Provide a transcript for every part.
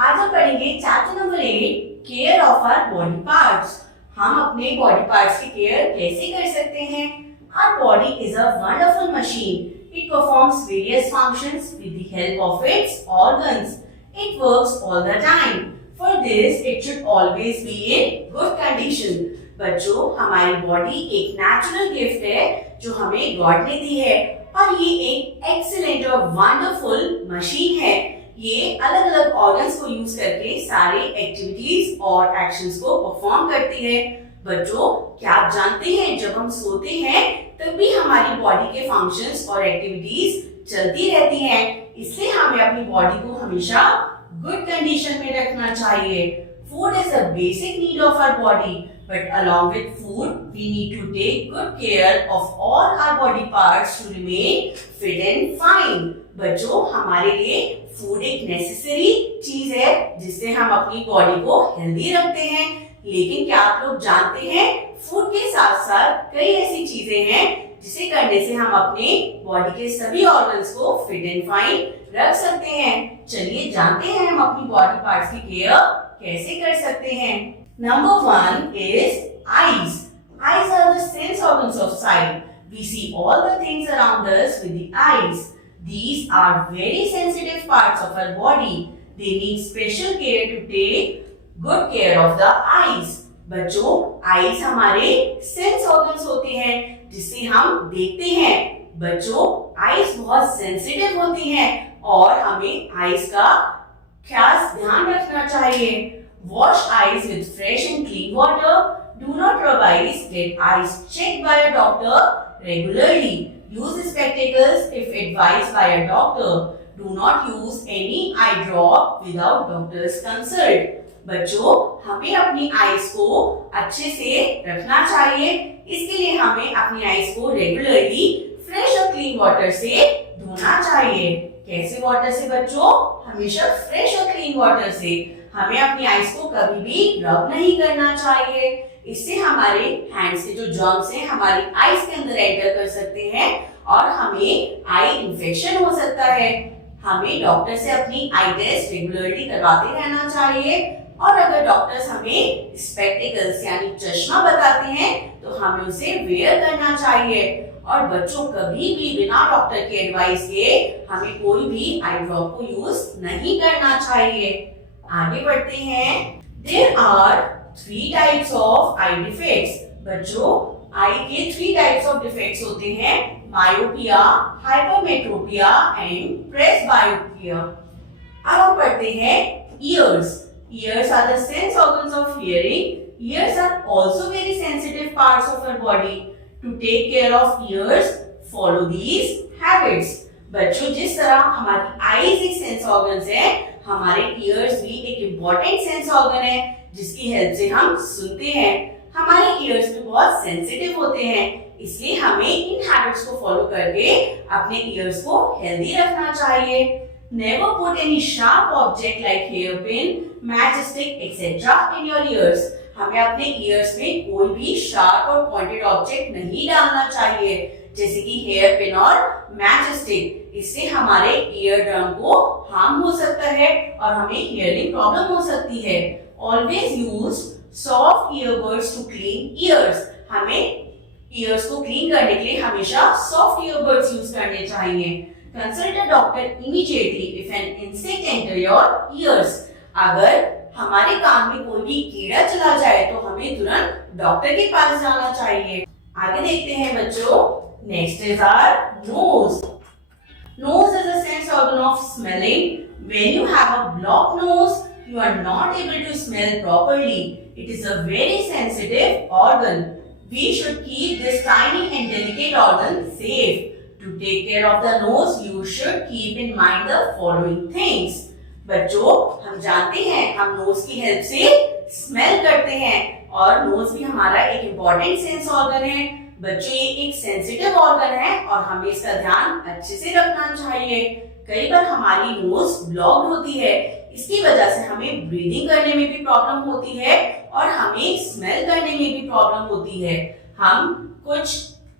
आज हम पढ़ेंगे chapter number 8 care of our body parts. हम अपने बॉडी पार्ट्स की केयर कैसे कर सकते हैं। Our body is a wonderful machine. It performs various functions with the help of its organs. It works all the time. For this, it should always be in good condition. बच्चों, हमारी body एक natural gift है जो हमें God ने दी है और ये एक एक्सीलेंट और वंडरफुल मशीन है। ये अलग अलग ऑर्गन्स को यूज करके सारे एक्टिविटीज और एक्शंस को परफॉर्म करती है। बच्चों, क्या आप जानते हैं जब हम सोते हैं तब भी हमारी बॉडी के फंक्शंस और एक्टिविटीज चलती रहती हैं। इसलिए हमें अपनी बॉडी को हमेशा गुड कंडीशन में रखना चाहिए। Food is the basic need of our body, but along with food we need to take good care of all our body parts to remain fit and fine. बच्चों, हमारे लिए food एक necessary चीज है जिससे हम अपनी बॉडी को हेल्दी रखते हैं। लेकिन क्या आप लोग जानते हैं फूड के साथ साथ कई ऐसी चीजें हैं जिसे करने से हम अपने बॉडी के सभी ऑर्गन्स को फिट एंड फाइन रख सकते हैं। चलिए जानते हैं हम अपनी बॉडी पार्ट्स की केयर कैसे कर सकते हैं। Number 1 is eyes. Eyes are the sense organs of sight. We see all the things around us with the eyes. These are very sensitive parts of our body. They need special care to take good care of the eyes. बच्चों, eyes हमारे sense organs होते हैं जिससे हम देखते हैं। बच्चों, eyes बहुत सेंसिटिव होती हैं और हमें आईज का खास ध्यान रखना चाहिए। Wash eyes with fresh and clean water. Do not rub eyes. Get eyes checked by a doctor regularly. Use spectacles if advised by a doctor. Do not use any eye drop without doctor's consult. बच्चों, हमें अपनी eyes को अच्छे से रखना चाहिए। इसके लिए हमें अपनी आईज को रेगुलरली फ्रेश और क्लीन वाटर से धोना चाहिए। कैसे वाटर से बच्चों? हमेशा फ्रेश और क्लीन वाटर से। हमें अपनी आईज को कभी भी रब नहीं करना चाहिए। इससे हमारे हैंड्स के जो जर्म्स हैं हमारी आईज के अंदर एंटर कर सकते हैं और हमें आई इन्फेक्शन हो सकता है। हमें डॉक्टर से अपनी आई टेस्ट रेगुलरली करवाते रहना चाहिए और अगर डॉक्टर्स हमें स्पेक्टिकल्स यानी चश्मा बताते हैं तो हमें उसे वेयर करना चाहिए। और बच्चों, कभी भी बिना डॉक्टर के एडवाइस के हमें कोई भी आई ड्रॉप को यूज नहीं करना चाहिए। आगे बढ़ते हैं। There are 3 types of eye defects. बच्चों, आई के 3 टाइप्स ऑफ डिफेक्ट्स होते हैं, मायोपिया, हाइपरमेट्रोपिया एंड प्रेसबायोपिया। अब हम पढ़ते हैं years. Ears are the sense organs of hearing. Ears are also very sensitive parts of our body. To take care of ears, follow these habits. बच्चों, जिस तरह हमारी आईज एक सेंस ऑर्गन्स है, हमारे ईयर्स भी एक इम्पोर्टेंट सेंस ऑर्गन है जिसकी हेल्प से हम सुनते हैं। हमारे ईयर्स भी बहुत सेंसिटिव होते हैं, इसलिए हमें इन हैबिट्स को फॉलो करके अपने ईयर्स को हेल्दी रखना चाहिए। Never put any sharp object like hairpin, matchstick, etc. in your ears. हमें अपने ears में कोई भी sharp और pointed object नहीं डालना चाहिए, जैसे कि hairpin और matchstick। इससे हमारे eardrum को harm हो सकता है और हमें hearing problem हो सकती है। Always use soft earbuds to clean ears. हमें ears को clean करने के लिए हमेशा soft earbuds use करने चाहिए। Consult a doctor immediately if an insect enter your ears. अगर हमारे कान में कोई भी कीड़ा चला जाए तो हमें तुरंत डॉक्टर के पास जाना चाहिए। आगे देखते हैं बच्चों। Next is our nose. Nose is a sense organ of smelling. When you have a blocked nose, you are not able to smell properly. It is a very sensitive organ. We should keep this tiny and delicate organ safe. To take care of the nose, you should keep in mind the following things. बच्चों, हम जानते हैं हम knows की help से smell करते हैं और नोज भी हमारा एक इम्पोर्टेंट सेंस ऑर्गन है। बच्चों, ये एक सेंसिटिव ऑर्गन है और हमें इसका ध्यान अच्छे से रखना चाहिए। कई बार हमारी नोज ब्लॉक्ड होती है, इसकी वजह से हमें ब्रीदिंग करने में भी प्रॉब्लम होती है और हमें स्मेल करने में भी प्रॉब्लम होती है। हम कुछ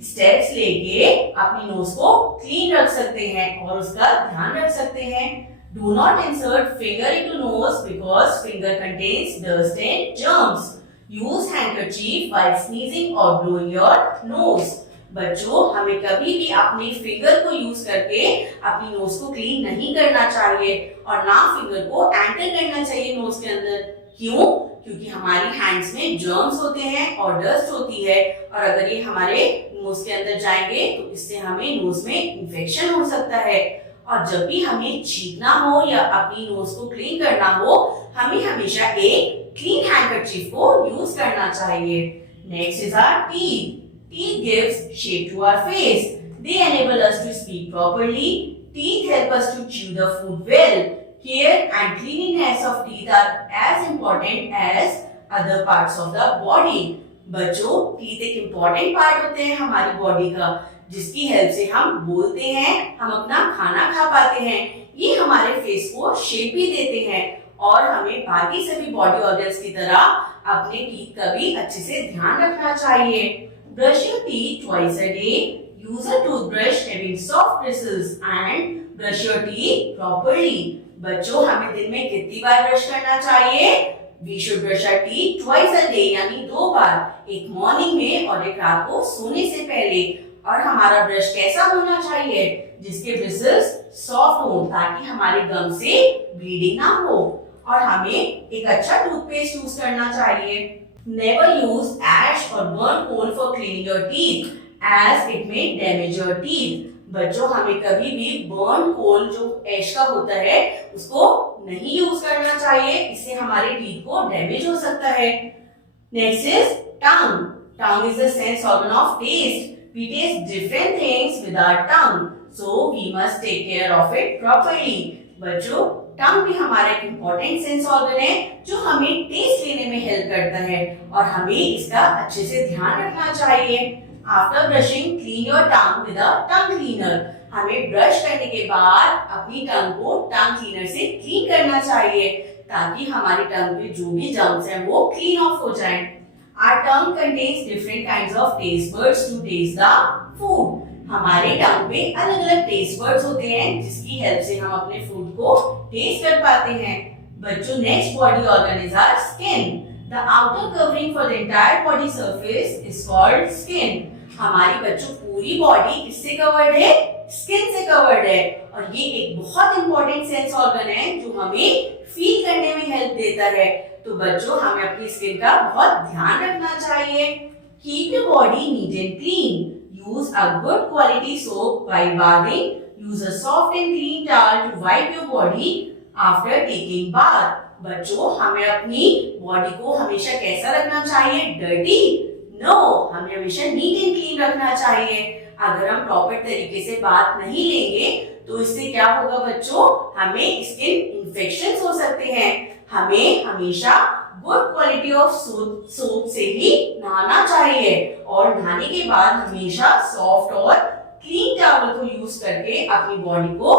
स्टेप्स लेके अपनी नोज को क्लीन रख सकते हैं और उसका ध्यान रख सकते हैं। Do not insert finger into nose because finger contains dust and germs. Use handkerchief while sneezing or blowing your nose. बच्चों, हमें कभी भी अपने फिंगर को यूज करके अपनी नोज को क्लीन नहीं करना चाहिए और ना फिंगर को एंटर करना चाहिए नोज के अंदर। क्यों? क्योंकि हमारी हैंड्स में जर्म्स होते हैं और डस्ट होती है और अगर ये हमारे नोज के अंदर जाएंगे तो इससे हमें नोज में इन्फेक्शन हो सकता है। और जब भी हमें छींकना हो या अपनी नोज को क्लीन करना हो, हमें हमेशा एक क्लीन हैंडकरचीफ को यूज करना चाहिए। Next is our teeth. Teeth gives shape to our face. They enable us to speak properly. Teeth help us to chew the food well. Care and cleanliness of teeth are as important as other parts of the body. बच्चों, teeth एक important part होते हैं हमारी body का, जिसकी help से हम बोलते हैं, हम अपना खाना खा पाते हैं। ये हमारे फेस को शेप भी देते हैं और हमें बाकी सभी बॉडी ऑर्गन्स की तरह अपने टीथ का भी अच्छे से ध्यान रखना चाहिए। Brush your teeth twice a day. Use a toothbrush having soft bristles and brush your teeth properly. बच्चों, हमें दिन में कितनी बार ब्रश करना चाहिए? We should brush our teeth twice a day, यानी 2 बार, एक मॉर्निंग में और एक रात को सोने से पहले। और हमारा ब्रश कैसा होना चाहिए? जिसके ब्रिसल्स सॉफ्ट हो ताकि हमारे गम से ब्लीडिंग ना हो। और हमें एक अच्छा टूथपेस्ट यूज करना चाहिए। Never use ash or burnt coal for cleaning your teeth, as it may damage your teeth. बच्चों, हमें कभी भी burnt coal जो एश का होता है उसको नहीं यूज करना चाहिए, इससे हमारे टीथ को डैमेज हो सकता है। Next is tongue. Tongue is the sense organ of taste. We taste different things with our tongue, so we must take care of it properly. बच्चों, टंग भी हमारा एक इम्पोर्टेंट सेंस ऑर्गन है जो हमें टेस्ट लेने में हेल्प करता है और हमें इसका अच्छे से ध्यान रखना चाहिए। After brushing, clean your tongue with a tongue cleaner. हमें ब्रश करने के बाद अपनी टंग को टंग क्लीनर से क्लीन करना चाहिए ताकि हमारी टंग के जो भी जर्म्स हैं वो क्लीन ऑफ हो जाएं। Our tongue contains different kinds of taste buds to taste the food. हमारे टंग पे अलग अलग टेस्ट बर्ड्स होते हैं जिसकी हेल्प से हम अपने फूड को टेस्ट कर पाते हैं। बच्चों, next body organ is our skin. The outer covering for the entire body surface is called skin. हमारी बच्चों पूरी बॉडी किससे कवर्ड है? स्किन से कवर्ड है और ये एक बहुत इंपॉर्टेंट सेंस ऑर्गन है जो हमें फील करने में हेल्प देता है। तो बच्चों, हमें अपनी स्किन का बहुत ध्यान रखना चाहिए। Keep your body neat and clean. Use a good quality soap while bathing. Use a soft and clean towel to wipe your body after taking bath. बच्चों, हमें अपनी बॉडी को हमेशा कैसा रखना चाहिए? डर्टी? नो, हमें हमेशा नीट एंड क्लीन रखना चाहिए। अगर हम प्रॉपर तरीके से बात नहीं लेंगे तो इससे क्या होगा बच्चों? हमें स्किन इन्फेक्शंस हो सकते हैं। हमें हमेशा गुड क्वालिटी ऑफ सोप से ही नहाना चाहिए और नहाने के बाद हमेशा सॉफ्ट और क्लीन टॉवल को यूज करके अपनी बॉडी को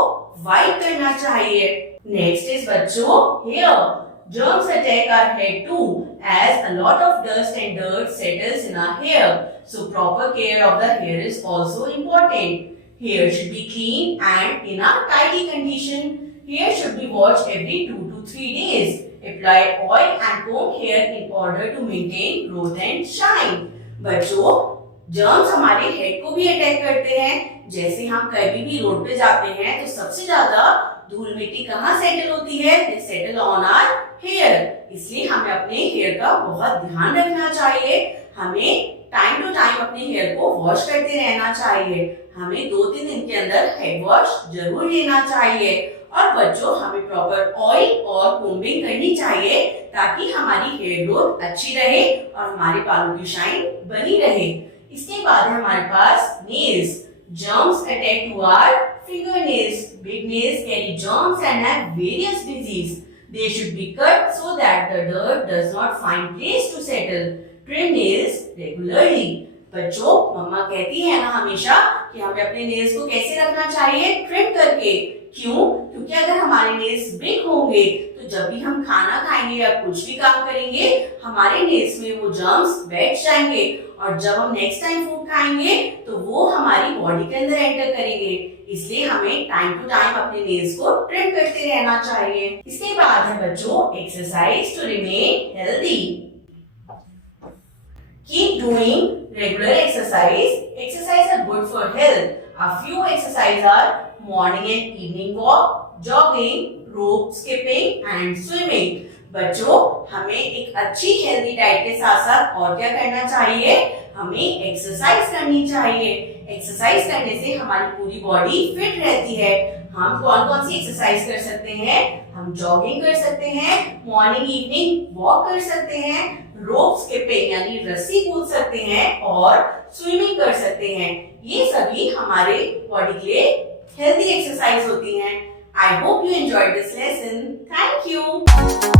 वाइप करना चाहिए। नेक्स्ट इज बच्चों hair. Germs attack our head too, as a lot of dust and dirt settles in our hair. So proper care of the hair is also important. Hair should be clean and in a tidy condition. Hair should be washed every 2 to 3 days. Apply oil and comb hair in order to maintain growth and shine. बच्चों, germs हमारे head को भी attack करते हैं। जैसे हम कभी भी रोड पे जाते हैं तो सबसे ज्यादा धूल मिट्टी कहाँ सेटल होती है? Settle on our hair. इसलिए हमें अपने हेयर का बहुत ध्यान रखना चाहिए। हमें टाइम टू टाइम अपने हेयर को वॉश करते रहना चाहिए। हमें 2-3 दिन के अंदर हेड वॉश जरूर लेना चाहिए। और बच्चों, हमें प्रॉपर ऑयल और कोम्बिंग करनी चाहिए ताकि हमारी हेयर ग्रोथ अच्छी रहे और हमारे बालों की शाइन बनी रहे। इसके बाद है हमारे पास nails. Germs attack to our fingernails. Big nails carry germs and have various disease. They should be cut so that the dirt does not find place to settle. Trim nails regularly. बच्चों, मम्मा कहती है ना हमेशा कि हमें अपने nails को कैसे रखना चाहिए? ट्रिम करके। क्यों? क्योंकि अगर हमारे नेल्स बिग होंगे तो जब भी हम खाना खाएंगे या कुछ भी काम करेंगे हमारे नेल्स में वो जर्म्स बैठ जाएंगे और जब हम नेक्स्ट टाइम फूड खाएंगे तो वो हमारी बॉडी के अंदर एंटर करेंगे। इसलिए हमें टाइम टू टाइम अपने नेल्स को ट्रिम करते रहना चाहिए। इसके बाद है बच्चों exercise to remain healthy. Keep doing regular exercise. Exercise are good for health. A few exercises are morning and evening walk, jogging, rope skipping and swimming. बच्चों हमें एक अच्छी हेल्दी डाइट के साथ साथ और क्या करना चाहिए? हमें एक्सरसाइज करनी चाहिए। एक्सरसाइज करने से हमारी पूरी बॉडी फिट रहती है। हम कौन कौन सी एक्सरसाइज कर सकते हैं? हम जॉगिंग कर सकते हैं, मॉर्निंग इवनिंग वॉक कर सकते हैं, रोप स्किपिंग यानी रस्सी कूद सकते हैं और स्विमिंग कर सकते हैं। ये सभी हमारे बॉडी के लिए हेल्दी एक्सरसाइज होती हैं। I hope you enjoyed this lesson. Thank you.